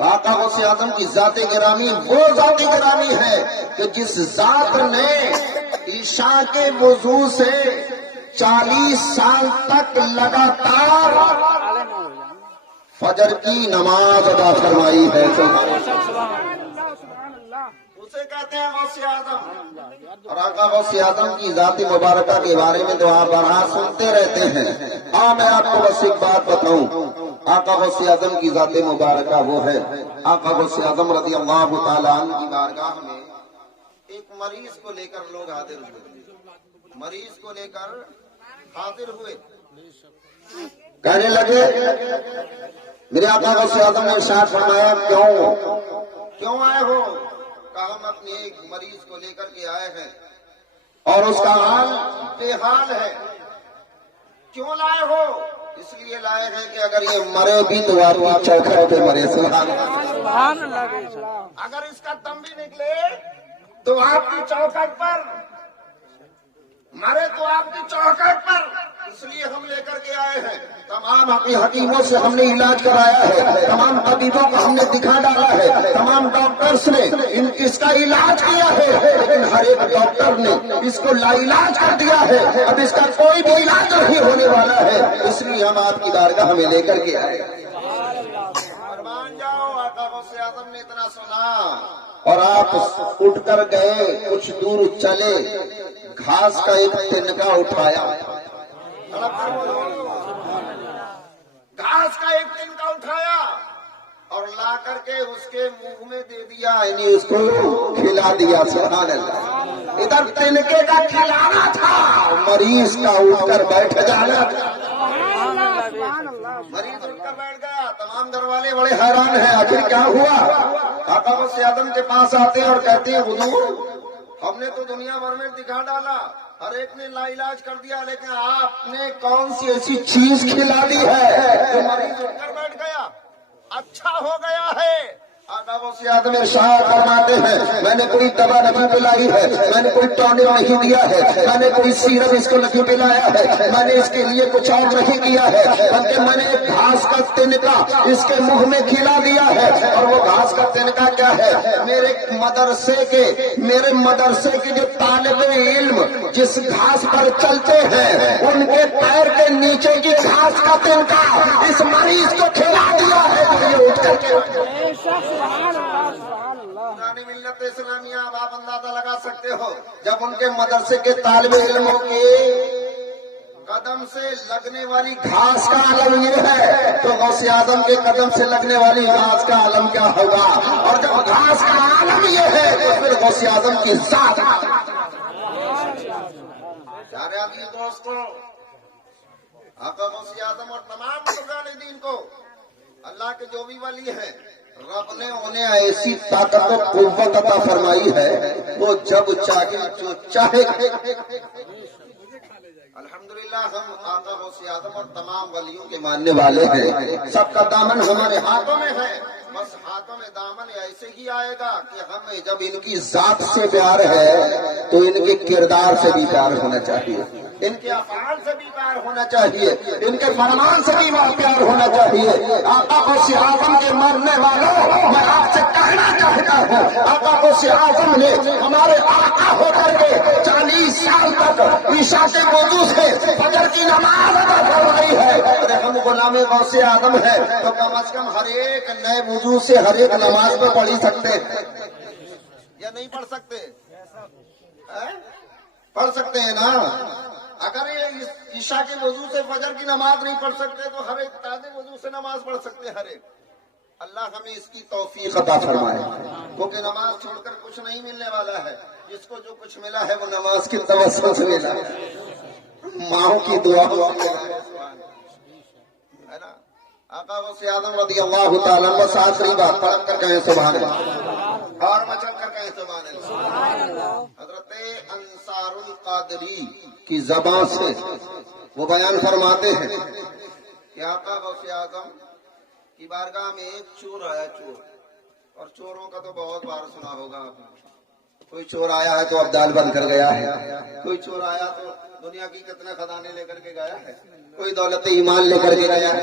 آقا غوث اعظم کی ذات گرامی وہ ذات گرامی ہے کہ جس ذات نے عشاء کے وضو سے 40 سال تک لگاتار فجر کی نماز ادا فرمائی ہے. اسے کہتے ہیں غوث اعظم. اور آقا غوث اعظم کی ذات مبارکہ کے بارے میں تو آپ بارہا سنتے رہتے ہیں. میں آپ کو بس ایک بات بتاؤں. آقا غوث اعظم کی ذات مبارکہ وہ ہے. آقا غوث اعظم رضی اللہ تعالیٰ عنہ کی بارگاہ میں ایک مریض کو لے کر لوگ حاضر ہوئے. مریض کو لے کر حاضر ہوئے. کہنے لگے میرے آقا غوث اعظم نے ارشاد فرمایا کیوں آئے ہو؟ کہا ہم اپنے ایک مریض کو لے کر کے آئے ہیں اور اس کا حال بے حال ہے. کیوں لائے ہو؟ اس لیے لائے ہیں کہ اگر یہ مرے بھی تو آپ کی چوکھٹ پہ مرے. سبحان اللہ. اگر اس کا دم بھی نکلے تو آپ کی چوکھٹ پر مرے، تو آپ کی چوکھٹ پر. اس لیے ہم لے کر کے آئے ہیں. تمام حکیموں سے ہم نے علاج کرایا ہے، تمام طبیبوں کو ہم نے دکھا ڈالا ہے، تمام ڈاکٹرز نے اس کا علاج کیا ہے، لیکن ہر ایک ڈاکٹر نے اس کو لا علاج کر دیا ہے. اب اس کا کوئی بھی علاج نہیں ہونے والا ہے. اس لیے ہم آپ کی بارگاہ ہمیں لے کر کے آئے. فرمان جاؤ. آقا غوث اعظم نے اتنا سنا اور آپ اٹھ کر گئے، کچھ دور چلے، گھاس کا ایک تنکا اٹھایا. گھاس کا ایک تنکا اٹھایا اور لا کر کے اس کے منہ میں دے دیا، یعنی اس کو کھلا دیا. سبحان اللہ. ادھر تنکے کا کھلانا تھا، مریض کا اٹھ کر بیٹھ جانا تھا. مریض اٹھ کر بیٹھ گیا. تمام گھر والے بڑے حیران ہیں، آخر کیا ہوا؟ آقا غوث اعظم کے پاس آتے ہیں اور کہتے ہیں حضور ہم نے تو دنیا بھر میں دکھا ڈالا، ہر ایک نے لا علاج کر دیا، لیکن آپ نے کون سی ایسی چیز کھلا دی ہے جو مریض اٹھ کر بیٹھ گیا، اچھا ہو گیا ہے؟ آقا غوث اعظم ارشاد فرماتے ہیں میں نے کوئی دوا نہیں پلائی ہے، میں نے کوئی ٹونک نہیں دیا ہے، میں نے کوئی سیرپ اس کو نہیں پلایا ہے، میں نے اس کے لیے کچھ اور نہیں کیا ہے، بلکہ میں نے ایک گھاس کا تنکا اس کے منہ میں کھلا دیا ہے. اور وہ گھاس کا تنکا کیا ہے؟ میرے مدرسے کے جو طالب علم جس گھاس پر چلتے ہیں ان کے پیر کے نیچے کی گھاس کا تنکا اس مریض کو کھلا دیا ہے. یہ اٹھ کر کے ملت اسلامیہ اب آپ اندازہ لگا سکتے ہو، جب ان کے مدرسے کے طالب علموں کے قدم سے لگنے والی گھاس کا عالم یہ ہے تو غوث اعظم کے قدم سے لگنے والی گھاس کا عالم کیا ہوگا؟ اور جب گھاس کا عالم یہ ہے تو پھر غوث اعظم کی ذات. پیارے عزیز دوستو، آقا غوث اعظم اور تمام بزرگان دین کو اللہ کے جو بھی ولی ہیں رب نے انہیں ایسی طاقت و قوت عطا فرمائی ہے وہ جب چاہے جو چاہے. الحمدللہ ہم آقا غوث اعظم اور تمام ولیوں کے ماننے والے ہیں. سب کا دامن ہمارے ہاتھوں میں ہے، بس ہاتھوں میں دامن ایسے ہی آئے گا کہ ہمیں جب ان کی ذات سے پیار ہے تو ان کے کردار سے بھی پیار ہونا چاہیے، ان کے افعال سے بھی پیار ہونا چاہیے، ان کے فرمان سے بھی پیار ہونا چاہیے. آقا غوث اعظم کے مرنے والوں میں آپ سے کہنا چاہتا ہوں آقا غوث اعظم نے ہمارے آقا ہو کر کے 40 سال تک عشاء کے وضو سے فجر کی نماز ادا فرمائی ہے. اگر ہم غلام غوث اعظم ہیں تو کم از کم ہر ایک نئے وضو سے ہر ایک نماز میں پڑھ سکتے یا نہیں پڑھ سکتے؟ پڑھ سکتے ہیں نا. اگر یہ عشاء کے وضو سے فجر کی نماز نہیں پڑھ سکتے تو ہر ایک تازے وضو سے نماز پڑھ سکتے ہر ایک. اللہ ہمیں اس کی توفیق عطا فرمائے، کیونکہ نماز چھوڑ کر کچھ نہیں ملنے والا ہے. جس کو جو کچھ ملا ہے وہ نماز کی توسل سے ملا ہے، ماؤں کی دعا ہے نا. آقا غوث اعظم رضی اللہ تعالیٰ عنہ بس آخری بات پڑھ کر کہیں سبحان اللہ اور مچل کر کہیں سبحان اللہ. حضرت انصار القادری کی زبان سے وہ بیان فرماتے ہیں کہ آقا غوث اعظم کی بارگاہ میں ایک چور آیا. چور، اور چوروں کا تو بہت بار سنا ہوگا آپ نے. کوئی چور آیا ہے تو ابدال بن کر گیا ہے، کوئی چور آیا تو دنیا کی کتنے خزانے لے کر کے گیا ہے، کوئی دولت ایمان لے کر کے گیا ہے.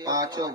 5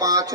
5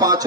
5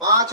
5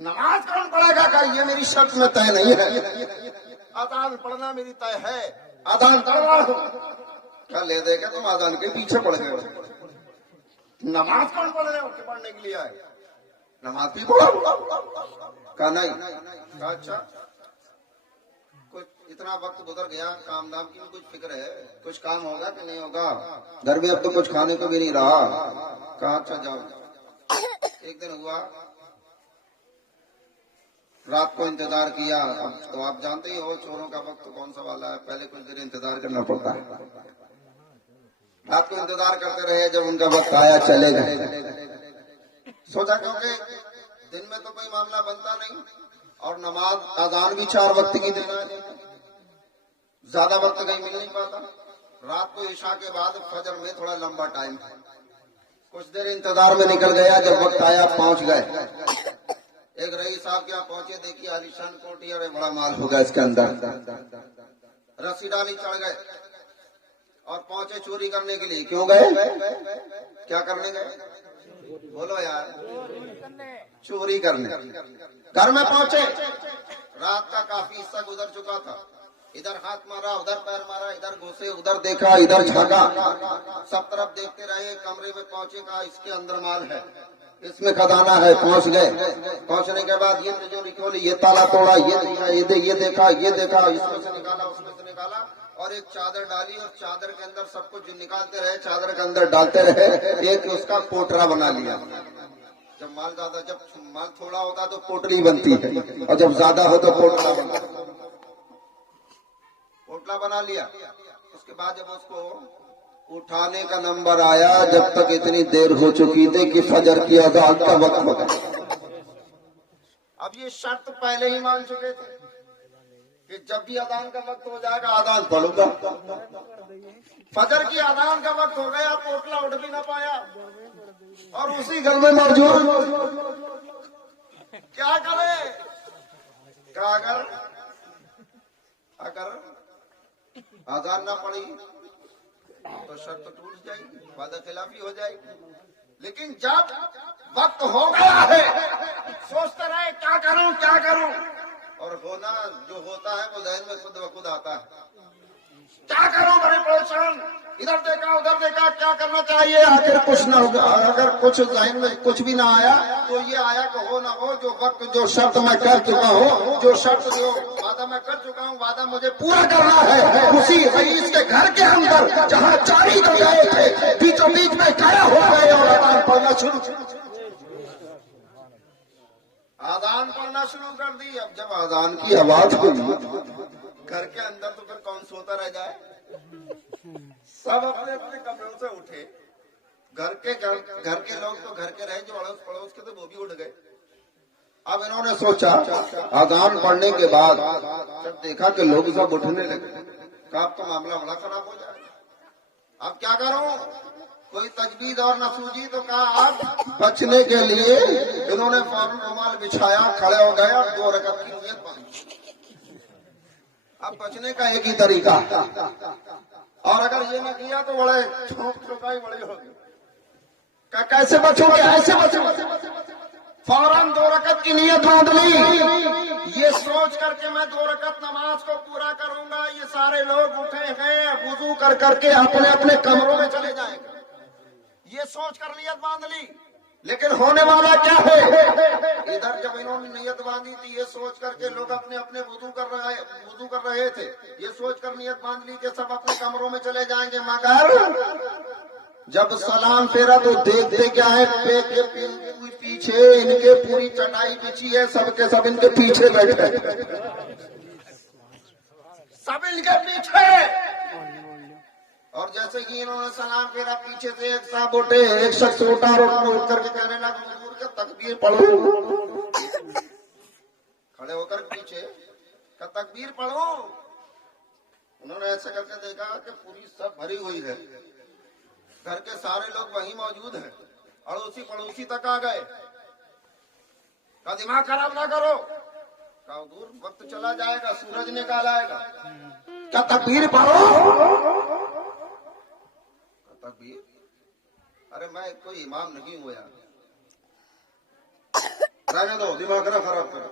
نماز کون پڑھے گا کہ یہ میری شرط میں طے نہیں ہے، اذان پڑھنا میری طے ہے، اذان پڑھ رہا ہوں، کیا لے دے گا تم اذان کے پیچھے پڑ گئے، نماز کون پڑھ رہے ہو کہ پڑھنے کے لیے آئے، نماز بھی پڑھو، کہا نہیں، کہا اچھا کچھ اتنا وقت گزر گیا، کام دام کی بھی کچھ فکر ہے، کچھ کام ہوگا کہ نہیں ہوگا، گھر میں اب تو کچھ کھانے کو بھی نہیں رہا، کہا اچھا جاؤ۔ ایک دن ہوا، رات کو انتظار کیا، اب تو آپ جانتے ہی ہو چوروں کا وقت کون سا والا ہے، پہلے کچھ دیر انتظار کرنا پڑتا ہے، رات کو انتظار کرتے رہے، جب ان کا وقت آیا چلے گئے، سوچا کیونکہ دن میں تو کوئی معاملہ بنتا نہیں اور نماز اذان بھی 4 وقت کی دینا ہے، زیادہ وقت کہیں مل نہیں پاتا، رات کو عشاء کے بعد فجر میں تھوڑا لمبا ٹائم ہے، کچھ دیر انتظار میں نکل گیا، جب وقت آیا پہنچ گئے، ایک رئیس صاحب کے یہاں پہنچے، دیکھیے عالیشان کوٹھی اور بڑا مال ہوگا اس کے اندر، رسی ڈالی چڑھ گئے اور پہنچے چوری کرنے کے لیے، کیوں گئے، کیا کرنے گئے، بولو یار، چوری کرنے، گھر میں پہنچے، رات کا کافی حصہ گزر چکا تھا، ادھر ہاتھ مارا، ادھر پیر مارا، ادھر گھسے، ادھر دیکھا، ادھر جھانکا، سب طرف دیکھتے رہے، کمرے میں پہنچے، کہا اس کے اندر مال ہے، اس میں خزانہ ہے، پہنچ گئے، پہنچنے کے بعد یہ تجوری کھولی، یہ تالا توڑا، یہ دیکھا، اس میں سے نکالا، اس میں سے نکالا، اور ایک چادر ڈالی، اور چادر کے اندر سب کچھ جو نکالتے رہے، چادر کے اندر ڈالتے رہے، ایک اس کا پوٹرا بنا لیا، جب مال تھوڑا ہوتا تو پوٹلی بنتی ہے، اور جب زیادہ ہو تو پوٹلا بنا لیا، اس کے بعد جب اس کو اٹھانے کا نمبر آیا، جب تک اتنی دیر ہو چکی تھی کہ فجر کی اذان کا وقت ہو گیا، اب یہ شرط پہلے ہی مان چکے تھے کہ جب بھی اذان کا وقت ہو جائے گا اذان پڑھوں گا، فجر کی اذان کا وقت ہو گیا، پوٹلا اٹھ بھی نہ پایا اور اسی گھر میں موجود، کیا کرے، اگر اذان نہ پڑی تو شرط ٹوٹ جائے گی، وعدہ خلافی ہو جائے گی، لیکن جب وقت ہو گیا ہے سوچتے رہے کیا کروں، اور ہونا جو ہوتا ہے وہ ذہن میں خود بخود آتا ہے، کیا کروں، بڑے پریشان، ادھر دیکھا ادھر دیکھا، کیا کرنا چاہیے، آخر کچھ نہ ہوگا، اگر کچھ ذہن میں کچھ بھی نہ آیا تو یہ آیا کہ ہو نہ ہو، جو وقت جو شرط میں کر چکا ہوں، جو شرط جو وعدہ میں کر چکا ہوں، وعدہ مجھے پورا کرنا ہے، اسی رئیس کے گھر کے اندر جہاں چاری کر گئے تھے بیچوں بیچ میں کھڑا ہو گئے اور اذان پڑھنا شروع کر دی، اب جب اذان کی آواز ہوئی گھر کے اندر تو پھر کون سوتا رہ جائے، سب اپنے اپنے کمروں سے اٹھے، گھر کے لوگ تو گھر کے رہے، جو اڑوس پڑوس کے تھے وہ بھی اٹھ گئے، اب انہوں نے سوچا اذان پڑھنے کے بعد جب دیکھا کہ لوگ سب اٹھنے لگے، کہا اب تو معاملہ بڑا خراب ہو جائے، اب کیا کروں، کوئی تجویز اور نہ سوجی، تو کہا اب بچنے کے لیے انہوں نے فوراً رومال بچھایا، کھڑے ہو گئے اور 2 رکعت کی نیت باندھی، اب بچنے کا ایک ہی طریقہ، اور اگر یہ نہ کیا تو بڑے چھوٹائی بڑی ہوگی، کیسے بچوں گے، ایسے بچوں، فوراً 2 رکعت کی نیت باندھ لی، یہ سوچ کر کے میں 2 رکعت نماز کو پورا کروں گا، یہ سارے لوگ اٹھے ہیں، وضو کر کے اپنے اپنے کمروں میں چلے جائیں گے، یہ سوچ کر نیت باندھ لی، لیکن ہونے والا کیا ہے، ادھر جب انہوں نے نیت باندھی تھی یہ سوچ کر کے لوگ اپنے اپنے وضو کر رہے تھے، یہ سوچ کر نیت باندھ لی کہ سب اپنے کمروں میں چلے جائیں گے، مگر جب سلام پھیرا تو دیکھتے کیا ہے، پیچھے ان کے پوری چٹائی بچھی ہے، سب کے سب ان کے پیچھے بیٹھے، سب ان کے پیچھے، اور جیسے کہ انہوں نے سلام پھیرا پیچھے سے ایک صاحب اٹھے، ایک شخص اٹھا اور اٹھ کر کے کہنے لگا حضور کا تکبیر پڑھو، کھڑے ہو کر پیچھے کا تکبیر پڑھو، انہوں نے ایسے کر کے دیکھا کہ پوری سب بھری ہوئی ہے، گھر کے سارے لوگ وہیں موجود ہیں، اڑوسی پڑوسی تک آ گئے، کہا دماغ خراب نہ کرو، کہا حضور وقت چلا جائے گا، سورج نکال آئے گا، کیا تکبیر پڑھو، تکبیر، ارے میں کوئی امام نہیں ہوا، رہنے دو، دماغ نہ خراب کرو.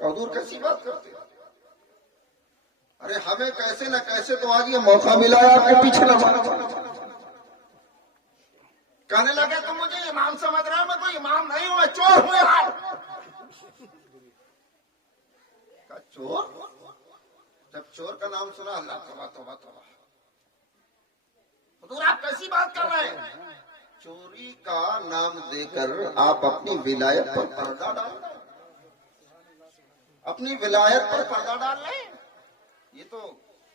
حضور کیسی بات کرتے ہیں؟ ارے ہمیں کیسے نہ کیسے تو آج یہ موقع ملا ہے آپ کے پیچھے نماز. کہنے لگے تم مجھے امام سمجھ رہے ہو، میں کوئی امام نہیں ہوں، میں چور ہوں. یار چور؟ جب چور کا نام سنا اللہ توبہ توبہ توبہ. حضور آپ کیسی بات کر رہے ہیں؟ چوری کا نام دے کر آپ اپنی ولایت پر پردہ ڈال رہے ہیں، اپنی ولایت پر پردہ ڈال رہے ہیں. یہ تو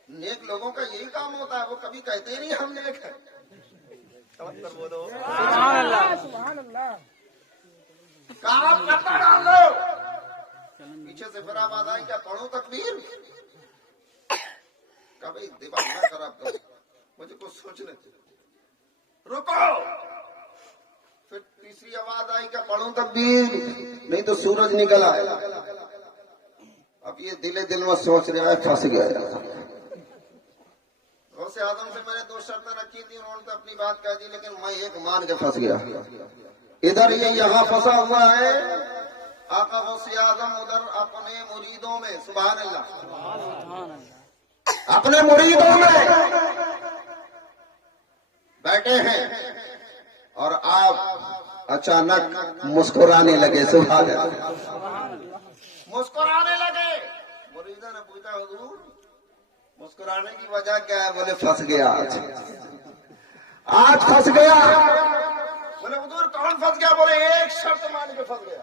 نیک لوگوں کا یہی کام ہوتا ہے، وہ کبھی کہتے ہی نہیں ہم نیک ہیں. سبحان اللہ سبحان اللہ. کہاں پردہ ڈال دو. پیچھے سے پھر آواز آئی کیا پڑھو تکبیر. کبھی دماغ نہ خراب کرو، مجھے کچھ سوچنے دو. رکو. پھر تیسری آواز آئی کیا پڑھو تکبیر، نہیں تو سورج نکل آئے. اب یہ دل میں سوچ رہا ہے پھنس گیا. غوث اعظم سے میں نے 2 شرطیں رکھی تھی، انہوں نے تو اپنی بات کہہ دی، لیکن میں ایک مان کے پھنس گیا. ادھر یہ یہاں پھنسا ہوا ہے آقا غوث اعظم، ادھر اپنے مریدوں میں. سبحان اللہ. اپنے مریدوں میں بیٹھے ہیں اور آپ اچانک مسکرانے لگے. سبحان اللہ. مسکرانے لگے. مریدوں نے پوچھا حضور مسکرانے کی وجہ کیا ہے؟ بولے پھنس گیا آج پھنس گیا. بولے حضور کون پھنس گیا؟ بولے ایک شرط مان کے پھنس گیا.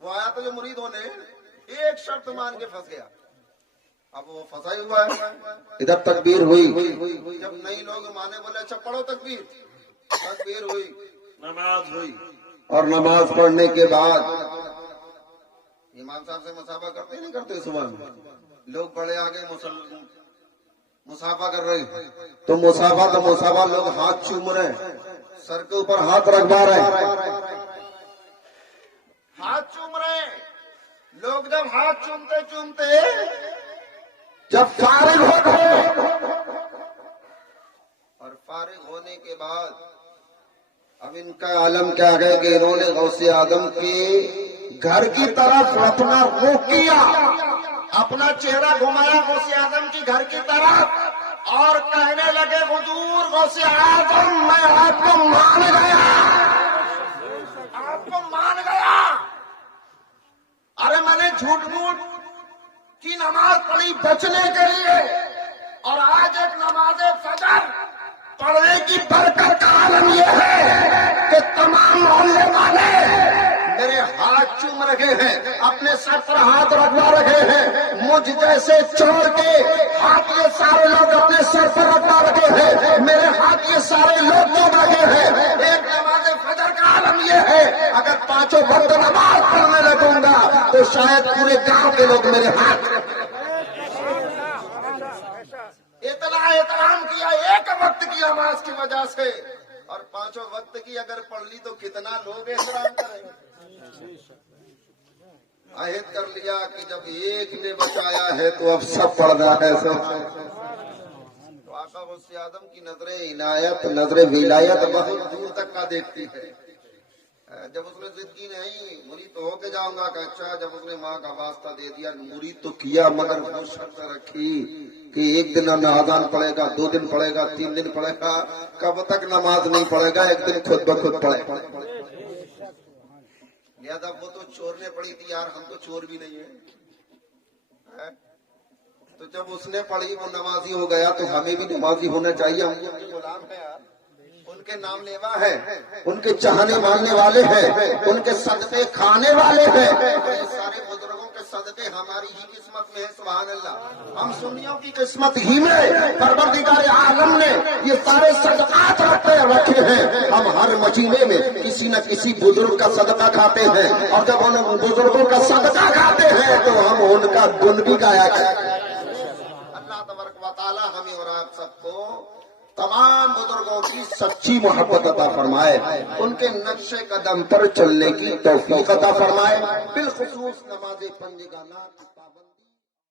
وہ آیا تو جو مریدوں نے ایک شرط مان کے پھنس گیا. اب وہ پھنسا ہی ہوا ہے. ادھر تکبیر ہوئی، جب نئی لوگ مانے بولے اچھا پڑھو تکبیر. تکبیر ہوئی، نماز ہوئی، اور نماز پڑھنے کے بعد امام صاحب سے مصافحہ کرتے نہیں کرتے؟ صبح میں لوگ بڑے آگے مصافحہ کر رہے ہیں تو مصافحہ لوگ ہاتھ چوم رہے ہیں، سر کے اوپر ہاتھ رکھوا رہے ہیں. ہاتھ چوم رہے ہیں لوگ. جب ہاتھ چومتے چومتے جب فارغ ہو گئے اور فارغ ہونے کے بعد اب ان کا عالم کیا ہے کہ انہوں نے غوث اعظم کے گھر کی طرف اپنا رخ کیا، اپنا چہرہ گھمایا غوث اعظم کی گھر کی طرف اور کہنے لگے حضور غوث اعظم میں آپ کو مان گیا، آپ کو مان گیا. ارے میں نے جھوٹ موٹ کی نماز پڑھی بچنے کے لیے، اور آج ایک نماز فجر پڑھنے کی برکت کا عالم یہ ہے کہ تمام محلے والے میرے ہاتھ چوم رکھے ہیں، اپنے سر پر ہاتھ رکھوا رکھے ہیں. مجھ جیسے چور کے ہاتھ یہ سارے لوگ اپنے سر پر رکھوا رکھے ہیں، میرے ہاتھ یہ سارے لوگ چوم رکھے ہیں. ایک نماز فجر کا عالم یہ ہے اگر 5 وقت نماز پڑھنے لگوں گا تو شاید پورے گاؤں کے لوگ میرے ہاتھ اتنا احترام کیا ایک وقت کی نماز کی وجہ سے، اور 5 وقت کی اگر پڑھ لی تو کتنا لوگ احترام کریں گے. عہد کر لیا کہ جب ایک نے بچایا ہے تو اب سب پڑھنا ہے. سب تو آقا غوث اعظم کی نظر عنایت، نظر ولایت بہت دور تک کا دیکھتی ہے. جب اس نے ضد کی نہیں مرید تو ہو کے جاؤں گا کہ اچھا، جب اس نے ماں کا واسطہ دے دیا مرید تو کیا، مگر وہ شرط رکھی کہ 1 دن اذان پڑے گا، 2 دن پڑے گا، 3 دن پڑے گا، کب تک نماز نہیں پڑے گا، 1 دن خود بخود پڑے. لہذا وہ تو چور نے پڑھی تھی یار، ہم تو چور بھی نہیں ہیں. تو جب اس نے پڑھی وہ نمازی ہو گیا تو ہمیں بھی نمازی ہونا چاہیے. ہم غلام ہیں یار، ان کے نام لیوا ہے، ان کے چاہنے ماننے والے ہیں، ان کے صدقے کھانے والے ہیں. یہ سارے بزرگوں کے صدقے ہماری ہی قسمت میں ہے. سبحان اللہ. ہم سنیوں کی قسمت ہی میں پروردگار عالم نے یہ سارے صدقات رکھے ہیں. ہم ہر مجینے میں کسی نہ کسی بزرگ کا صدقہ کھاتے ہیں، اور جب ان بزرگوں کا صدقہ کھاتے ہیں تو ہم ان کا گن بھی گایا کرتے ہیں. اللہ تبارک و تعالی ہمیں اور آپ سب کو تمام بزرگوں کی سچی محبت عطا فرمائے، ان کے نقش قدم پر چلنے کی توفیق عطا فرمائے. بالخصوص نماز پنجگانہ